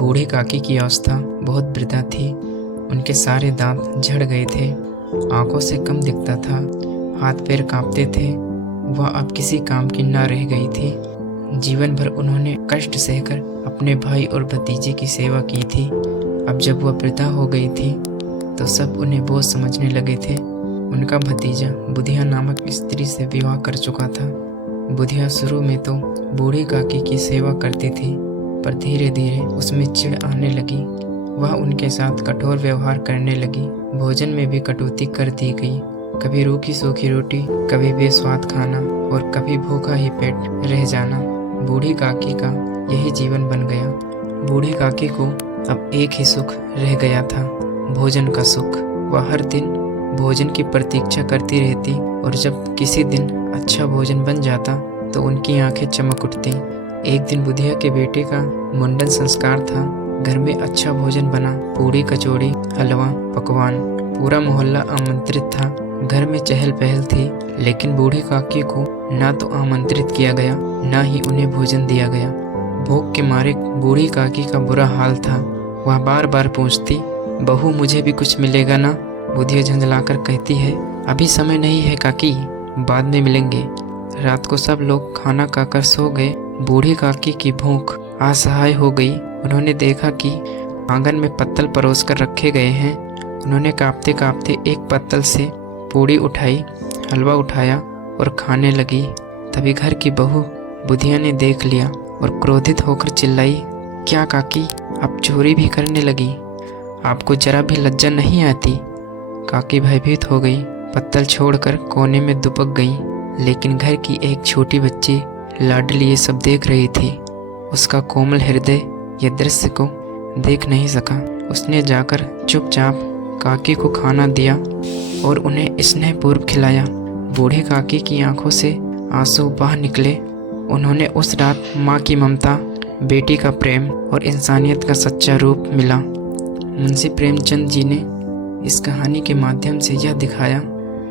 बूढ़ी काकी की अवस्था बहुत वृद्धा थी। उनके सारे दांत झड़ गए थे, आंखों से कम दिखता था, हाथ पैर कांपते थे। वह अब किसी काम की ना रह गई थी। जीवन भर उन्होंने कष्ट सहकर अपने भाई और भतीजे की सेवा की थी। अब जब वह वृद्धा हो गई थी तो सब उन्हें बोझ समझने लगे थे। उनका भतीजा बुधिया नामक स्त्री से विवाह कर चुका था। बुधिया शुरू में तो बूढ़ी काकी की सेवा करती थी, पर धीरे धीरे उसमें चिढ़ आने लगी। वह उनके साथ कठोर व्यवहार करने लगी। भोजन में भी कटौती कर दी गई। कभी रूखी सूखी रोटी, कभी बेस्वाद खाना और कभी भूखा ही पेट रह जाना। बूढ़ी काकी का यही जीवन बन गया। बूढ़ी काकी को अब एक ही सुख रह गया था, भोजन का सुख। वह हर दिन भोजन की प्रतीक्षा करती रहती और जब किसी दिन अच्छा भोजन बन जाता तो उनकी आंखें चमक उठती। एक दिन बुधिया के बेटे का मुंडन संस्कार था। घर में अच्छा भोजन बना, पूड़ी कचौड़ी हलवा पकवान। पूरा मोहल्ला आमंत्रित था। घर में चहल पहल थी, लेकिन बूढ़ी काकी को ना तो आमंत्रित किया गया, ना ही उन्हें भोजन दिया गया। भूख के मारे बूढ़ी काकी का बुरा हाल था। वह बार बार पूछती, बहू मुझे भी कुछ मिलेगा ना? बुधिया झंझलाकर कहती है, अभी समय नहीं है काकी, बाद में मिलेंगे। रात को सब लोग खाना खाकर सो गए। बूढ़ी काकी की भूख असहाय हो गई। उन्होंने देखा कि आंगन में पत्तल परोस कर रखे गए हैं। उन्होंने कांपते कांपते एक पत्तल से पूड़ी उठाई, हलवा उठाया और खाने लगी। तभी घर की बहू बुधिया ने देख लिया और क्रोधित होकर चिल्लाई, क्या काकी, आप चोरी भी करने लगी? आपको जरा भी लज्जा नहीं आती? काकी भयभीत हो गई, पत्तल छोड़कर कोने में दुबक गई। लेकिन घर की एक छोटी बच्ची लाडली ये सब देख रही थी। उसका कोमल हृदय ये दृश्य को देख नहीं सका। उसने जाकर चुपचाप काकी को खाना दिया और उन्हें स्नेहपूर्वक खिलाया। बूढ़ी काकी की आंखों से आंसू बह निकले। उन्होंने उस रात माँ की ममता, बेटी का प्रेम और इंसानियत का सच्चा रूप मिला। मुंशी प्रेमचंद जी ने इस कहानी के माध्यम से यह दिखाया,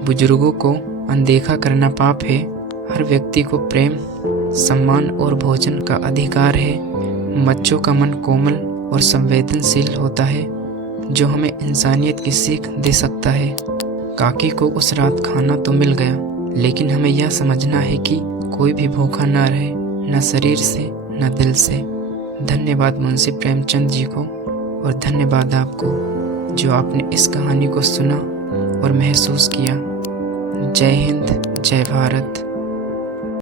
बुजुर्गों को अनदेखा करना पाप है। हर व्यक्ति को प्रेम, सम्मान और भोजन का अधिकार है। बच्चों का मन कोमल और संवेदनशील होता है, जो हमें इंसानियत की सीख दे सकता है। काकी को उस रात खाना तो मिल गया, लेकिन हमें यह समझना है कि कोई भी भूखा ना रहे, न शरीर से न दिल से। धन्यवाद मुंशी प्रेमचंद जी को, और धन्यवाद आपको जो आपने इस कहानी को सुना और महसूस किया। जय हिंद, जय भारत।